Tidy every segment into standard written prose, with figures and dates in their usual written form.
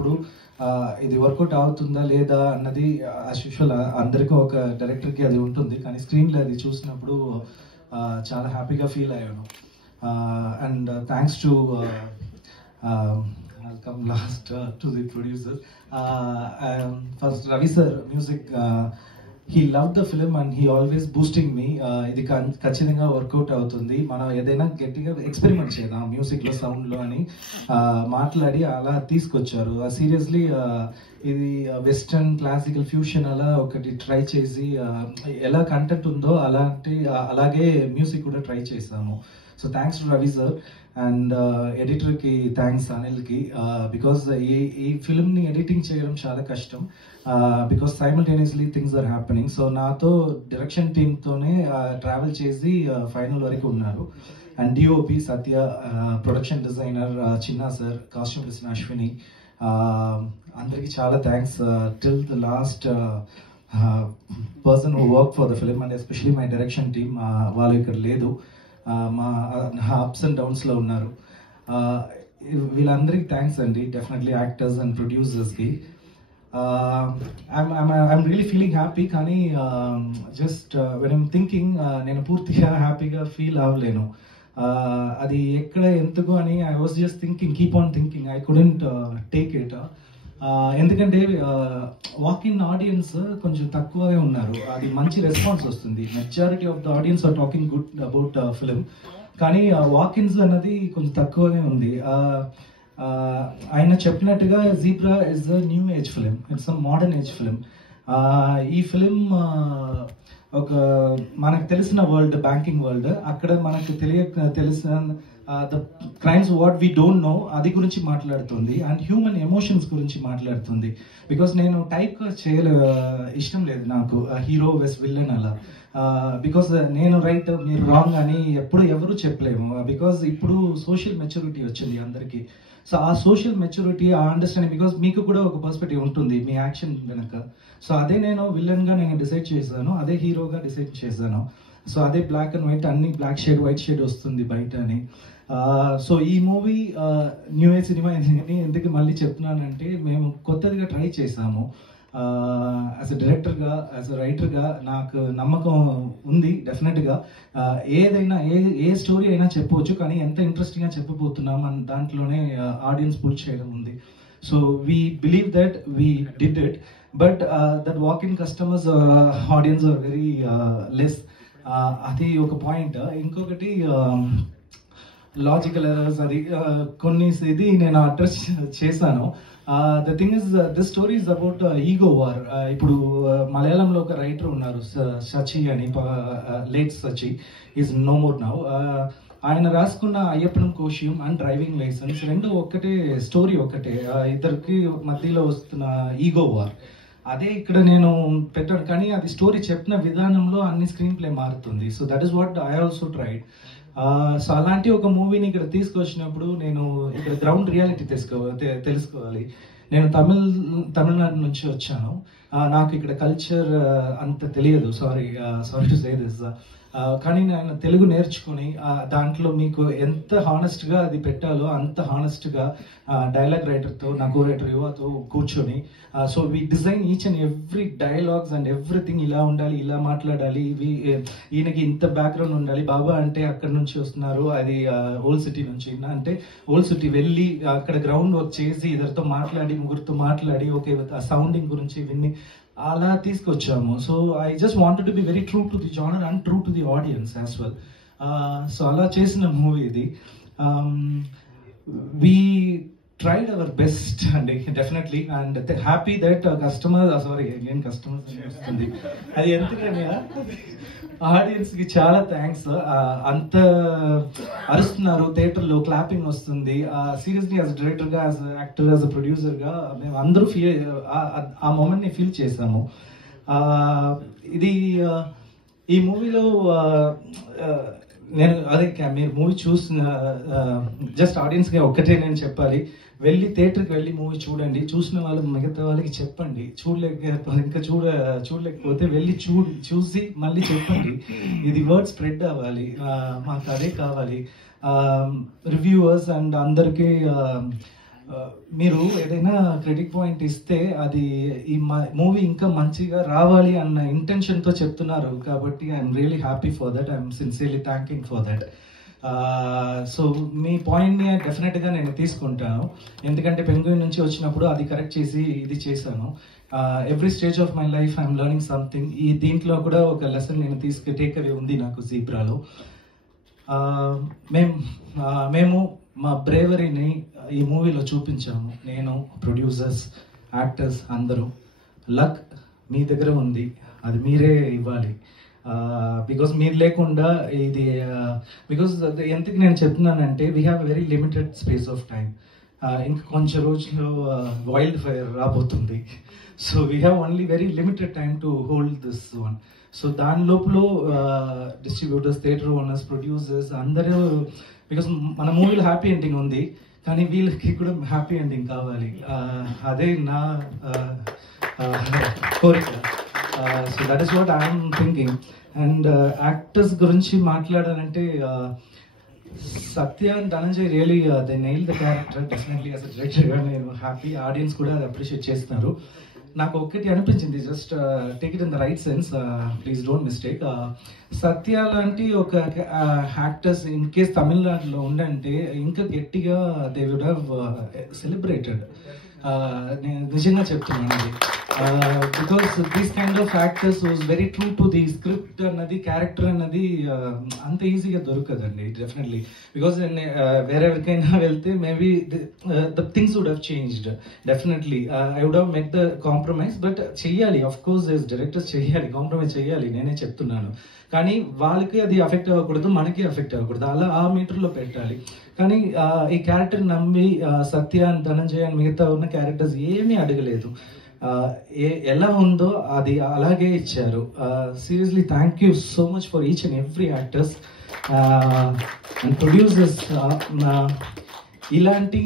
చూసినప్పుడు ఇది వర్కౌట్ అవుతుందా లేదా అన్నది యాజ్ యూజువల్ అందరికీ ఒక డైరెక్టర్కి అది ఉంటుంది, కానీ స్క్రీన్లో అది చూసినప్పుడు చాలా హ్యాపీగా ఫీల్ అయ్యాను. And thanks to I'll come last to the producer. First, Ravi sir, music. He loved the film and he always boosting me. ఇది ఖచ్చితంగా వర్కౌట్ అవుతుంది, మనం ఏదైనా గట్టిగా ఎక్స్పెరిమెంట్ చేద్దాం మ్యూజిక్లో, సౌండ్లో అని మాట్లాడి అలా తీసుకొచ్చారు. సీరియస్లీ ఇది వెస్టర్న్ క్లాసికల్ ఫ్యూషన్ అలా ఒకటి ట్రై చేసి ఎలా కంటెంట్ ఉందో అలాగే మ్యూజిక్ కూడా ట్రై చేసాము. So thanks to Ravi sir and ఎడిటర్కి థ్యాంక్స్ అనిల్కి, బికాస్ ఈ ఫిల్మ్ని ఎడిటింగ్ చేయడం చాలా కష్టం, because simultaneously things are happening. So నాతో డైరెక్షన్ టీమ్తోనే ట్రావెల్ చేసి ఫైనల్ వరకు ఉన్నారు. And DOP Satya, production designer Chinna sir, costume designer Ashwini, అందరికీ చాలా thanks. Till the last person who work for the film and especially my direction team, వాళ్ళు ఇక్కడ లేదు, మా అప్స్ అండ్ డౌన్స్లో ఉన్నారు. వీళ్ళందరికీ థ్యాంక్స్ అండి, డెఫినెట్లీ యాక్టర్స్ అండ్ ప్రొడ్యూసర్స్కి. ఐఎమ్ రియలీ ఫీలింగ్ హ్యాపీ, కానీ జస్ట్ వెన్ ఐమ్ థింకింగ్ నేను పూర్తిగా హ్యాపీగా ఫీల్ అవ్వలేను. అది ఎక్కడ ఎందుకు అని I was just thinking, keep on thinking, I couldn't take it. ఎందుకంటే వాక్ ఇన్ ఆడియన్స్ కొంచెం తక్కువగా ఉన్నారు, అది మంచి రెస్పాన్స్ వస్తుంది. Majority of the audience are talking good about film, కానీ వాక్ ఇన్స్ అన్నది కొంచెం తక్కువగా ఉంది. ఆయన చెప్పినట్టుగా zebra is a new age film, it's a modern age film. ఈ ఫిలిం ఒక మనకు తెలిసిన వరల్డ్, బ్యాంకింగ్ వరల్డ్, అక్కడ మనకు తెలిసిన the crimes what we don't know అది గురించి మాట్లాడుతుంది, అండ్ హ్యూమన్ ఎమోషన్స్ గురించి మాట్లాడుతుంది. బికాస్ నేను టైప్ ఇష్టం లేదు నాకు హీరో వెస్ విల్లన్ అలా, బికాస్ నేను రైట్ మీరు రాంగ్ అని ఎవరు చెప్పలేము, బికాస్ ఇప్పుడు సోషల్ మెచ్యూరిటీ వచ్చింది అందరికీ. సో ఆ సోషల్ మెచ్యూరిటీ, ఆ అండర్స్టాండింగ్, బికాస్ మీకు కూడా ఒక పర్స్పెక్టివ్ ఉంటుంది మీ యాక్షన్ వెనక. సో అదే నేను విల్లన్గా నేను డిసైడ్ చేశాను, అదే హీరోగా డిసైడ్ చేశాను. సో అదే బ్లాక్ అండ్ వైట్, అన్ని బ్లాక్ షేడ్ వైట్ షేడ్ వస్తుంది బయట అని. సో ఈ మూవీ న్యూ ఏజ్ సినిమా ఎందుకు మళ్ళీ చెప్తున్నానంటే, మేము కొత్తదిగా ట్రై చేసాము. యాజ్ అ డైరెక్టర్గా, యాజ్ అ రైటర్గా నాకు నమ్మకం ఉంది డెఫినెట్గా. ఏదైనా ఏ స్టోరీ అయినా చెప్పవచ్చు, కానీ ఎంత ఇంట్రెస్టింగ్గా చెప్పబోతున్నాం అని దాంట్లోనే ఆడియన్స్ పుల్ చేయడం ఉంది. So we believe that we did it, but that walk in customers audience are very less, అది ఒక పాయింట్. ఇంకొకటి లాజికల్ ఎర్రర్స్, అది కొన్ని ఇది నేను అడ్రస్ చేశాను. The thing is, this story is about ego war. ఇప్పుడు మలయాళంలో ఒక రైటర్ ఉన్నారు సచి అని, late Sachy, is no more now. ఆయన రాసుకున్న Ayyappanum Koshiyum and driving licence రెండు ఒక్కటే స్టోరీ, ఒక్కటే, ఇద్దరికి మధ్యలో వస్తున్న ఈగో వార్. అదే ఇక్కడ నేను పెట్టాను, కానీ అది స్టోరీ చెప్పిన విధానంలో అన్ని స్క్రీన్ ప్లే మారుతుంది. So that is what I also tried. So అలాంటి ఒక మూవీని ఇక్కడ తీసుకొచ్చినప్పుడు నేను ఇక్కడ గ్రౌండ్ రియాలిటీ తెలుసుకోవాలి. నేను తమిళనాడు నుంచి వచ్చాను, నాకు ఇక్కడ కల్చర్ అంత తెలియదు, సారీ టు సే దిస్. కానీ నేను తెలుగు నేర్చుకుని దాంట్లో మీకు ఎంత హానెస్ట్గా అది పెట్టాలో అంత హానెస్ట్గా డైలాగ్ రైటర్తో, నా కో రైటర్ యువతో కూర్చొని, so we design each and every dialogues and everything, ఇలా ఉండాలి, ఇలా మాట్లాడాలి, ఈయనకి ఇంత బ్యాక్గ్రౌండ్ ఉండాలి, బాబా అంటే అక్కడ నుంచి వస్తున్నారు, అది ఓల్డ్ సిటీ నుంచి అంటే ఓల్డ్ సిటీ వెళ్ళి అక్కడ గ్రౌండ్ వర్క్ చేసి ఇద్దరితో మాట్లాడి, ముగ్గురితో మాట్లాడి, ఓకే సౌండింగ్ గురించి విన్ని అలా తీసుకొచ్చాము. So I just wanted to be very true to the genre and true to the audience as well. So అలా చేసిన మూవీ ఇది. వీ ట్రైడ్ అవర్ బెస్ట్ అండి definitely, and happy that customer, sorry again customers వస్తుంది, అది ఎందుకంటే ఆడియన్స్కి చాలా thanks. అంత అరుస్తున్నారు థియేటర్లో, క్లాపింగ్ వస్తుంది. సీరియస్లీ యాజ్ డైరెక్టర్గా, యాజ్ యాక్టర్, యాజ్ అ ప్రొడ్యూసర్గా మేము అందరూ ఆ మూమెంట్ని ఫీల్ చేసాము. ఇది ఈ మూవీలో నేను అదే మీరు మూవీ చూసిన జస్ట్ ఆడియన్స్గా ఒక్కటే నేను చెప్పాలి, వెళ్ళి థియేటర్కి వెళ్ళి మూవీ చూడండి, చూసిన వాళ్ళు మిగతా వాళ్ళకి చెప్పండి, ఇంకా చూడలేకపోతే వెళ్ళి చూసి మళ్ళీ చెప్పండి. ఇది వర్డ్ స్ప్రెడ్ అవ్వాలి, మాకు అదే కావాలి. రివ్యూవర్స్ అండ్ అందరికీ మీరు ఏదైనా క్రిటిక్ పాయింట్ ఇస్తే అది ఈ మూవీ ఇంకా మంచిగా రావాలి అన్న ఇంటెన్షన్తో చెప్తున్నారు కాబట్టి I'm really happy for that, I'm sincerely thanking for that. So మీ పాయింట్ని డెఫినెట్గా నేను తీసుకుంటాను, ఎందుకంటే పెంగ్విన్ నుంచి వచ్చినప్పుడు అది కరెక్ట్ చేసి ఇది చేశాను. Every stage of my life I'm learning something. ఈ దీంట్లో కూడా ఒక లెసన్ నేను టేక్ అవే ఉంది నాకు జీబ్రాలో. మేము మా బ్రేవరీని ఈ మూవీలో చూపించాము, నేను, ప్రొడ్యూసర్స్, యాక్టర్స్ అందరూ. లక్ మీ దగ్గర ఉంది, అది మీరే ఇవ్వాలి. బికాస్ మీరు లేకుండా ఇది బికాస్ ఎందుకు నేను చెప్తున్నానంటే we have very limited space of time. ఇంకా కొంచెం రోజులు వైల్డ్ ఫైర్ రాబోతుంది. So we have only very limited time to hold this one. So దాని లోపల డిస్ట్రిబ్యూటర్స్, థియేటర్ ఓనర్స్, ప్రొడ్యూసర్స్ అందరూ, బికాస్ మన మూవీలో హ్యాపీ ఎండింగ్ ఉంది కానీ వీళ్ళకి కూడా హ్యాపీ ఎండింగ్ కావాలి, అదే నా కోరిక. So that is what I'm thinking. And actors గురించి మాట్లాడాలంటే Satya and Dhananjay really they nail the character. Definitely as a డైరెక్టర్గా నేను హ్యాపీ, ఆడియన్స్ కూడా అది అప్రిషియేట్ చేస్తున్నారు. నాకు ఒక్కటి అనిపించింది, just take it in the right sense, please don't mistake. Satya లాంటి ఒక యాక్టర్స్ ఇన్ కేస్ తమిళనాడులో ఉండంటే ఇంకా గట్టిగా దే వుడ్ హ్యావ్ సెలబ్రేటెడ్. నేను నిజంగా చెప్తున్నాను అది, because these kind of actors was very true to the script అన్నది, క్యారెక్టర్ అన్నది అంత ఈజీగా దొరకదండి డెఫినెట్లీ. బికాస్ వేరెవరికైనా వెళ్తే maybe the things would have changed definitely. I would have make the compromise, but చెయ్యాలి, ఆఫ్ కోర్స్ డైరెక్టర్స్ చెయ్యాలి, compromise చెయ్యాలి, నేనే చెప్తున్నాను. కానీ వాళ్ళకి అది అఫెక్ట్ అవ్వకూడదు, మనకి అఫెక్ట్ అవ్వకూడదు, అలా ఆ మీటర్లో పెట్టాలి. కానీ ఈ క్యారెక్టర్ నమ్మి సత్య అండ్ ధనంజయ్ అండ్ మిగతా ఉన్న క్యారెక్టర్స్ ఏమీ అడగలేదు, ఎలా ఉందో అది అలాగే ఇచ్చారు. Seriously thank you so much for each and every actors and producers. ఇలాంటి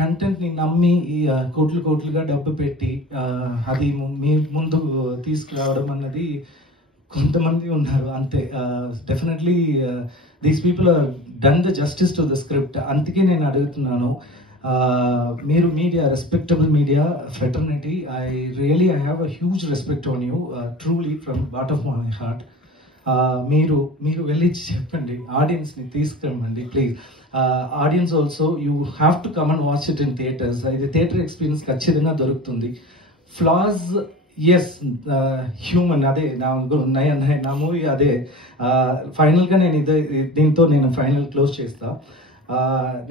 కంటెంట్ని నమ్మి కోట్లు కోట్లుగా డబ్బు పెట్టి అది మీ ముందు తీసుకురావడం అన్నది కొంతమంది ఉన్నారు అంతే. Definitely these people are done the justice to the script. అందుకే నేను అడుగుతున్నాను, మీరు media, respectable media fraternity, I have a huge respect on you, truly from bottom of my heart. మీరు వెళ్ళి చెప్పండి, ఆడియన్స్ని తీసుకురమ్మండి please. Audience also you have to come and watch it in theatres. ఇది థియేటర్ ఎక్స్పీరియన్స్ ఖచ్చితంగా దొరుకుతుంది. Floss yes, human, అదే నా మూవీ అదే. ఫైనల్గా నేను దీంతో నేను ఫైనల్ క్లోజ్ చేస్తా.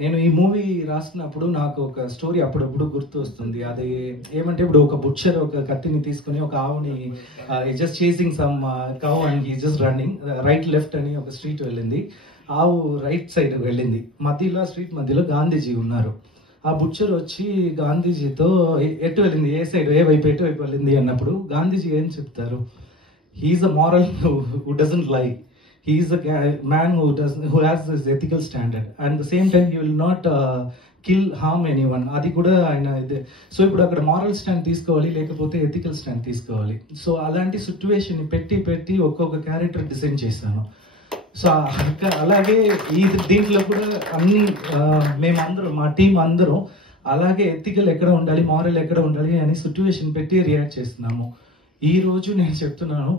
నేను ఈ మూవీ రాస్తున్నప్పుడు నాకు ఒక స్టోరీ అప్పుడప్పుడు గుర్తు వస్తుంది. అది ఏమంటే, ఇప్పుడు ఒక బుచ్చర్ ఒక కత్తిని తీసుకుని ఒక ఆవుని just chasing some cow and he just running right left అని ఒక స్ట్రీట్ వెళ్ళింది. ఆవు రైట్ సైడ్ వెళ్ళింది, మధ్యలో స్ట్రీట్ మధ్యలో గాంధీజీ ఉన్నారు. ఆ బుచ్చర్ వచ్చి గాంధీజీతో ఎటు వెళ్ళింది, ఏ సైడ్, ఏ వైపు, ఎటువైపు వెళ్ళింది అన్నప్పుడు గాంధీజీ ఏం చెప్తారు? He is a moral who doesn't lie. He is a man who has this ethical standard, and at the same time he will not harm anyone. అది కూడా ఆయన ఇదే. సో ఇప్పుడు అక్కడ మారల్ స్టాండ్ తీసుకోవాలి, లేకపోతే ఎథికల్ స్టాండ్ తీసుకోవాలి. సో అలాంటి సిచ్యువేషన్ పెట్టి ఒక్కొక్క క్యారెక్టర్ డిజైన్ చేశాను. సో అలాగే దీంట్లో కూడా అన్ని మేమందరం, మా టీం అందరం అలాగే ఎథికల్ ఎక్కడ ఉండాలి, మారల్ ఎక్కడ ఉండాలి అని సిచ్యువేషన్ పెట్టి రియాక్ట్ చేస్తున్నాము. ఈ రోజు నేను చెప్తున్నాను,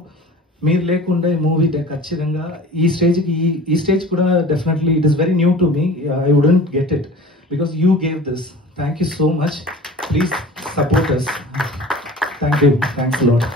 మీరు లేకుండా ఈ మూవీ ఖచ్చితంగా ఈ స్టేజ్ కూడా definitely it is very new to me. I wouldn't get it because you gave this. Thank you so much. Please support us. Thank you. Thanks lot.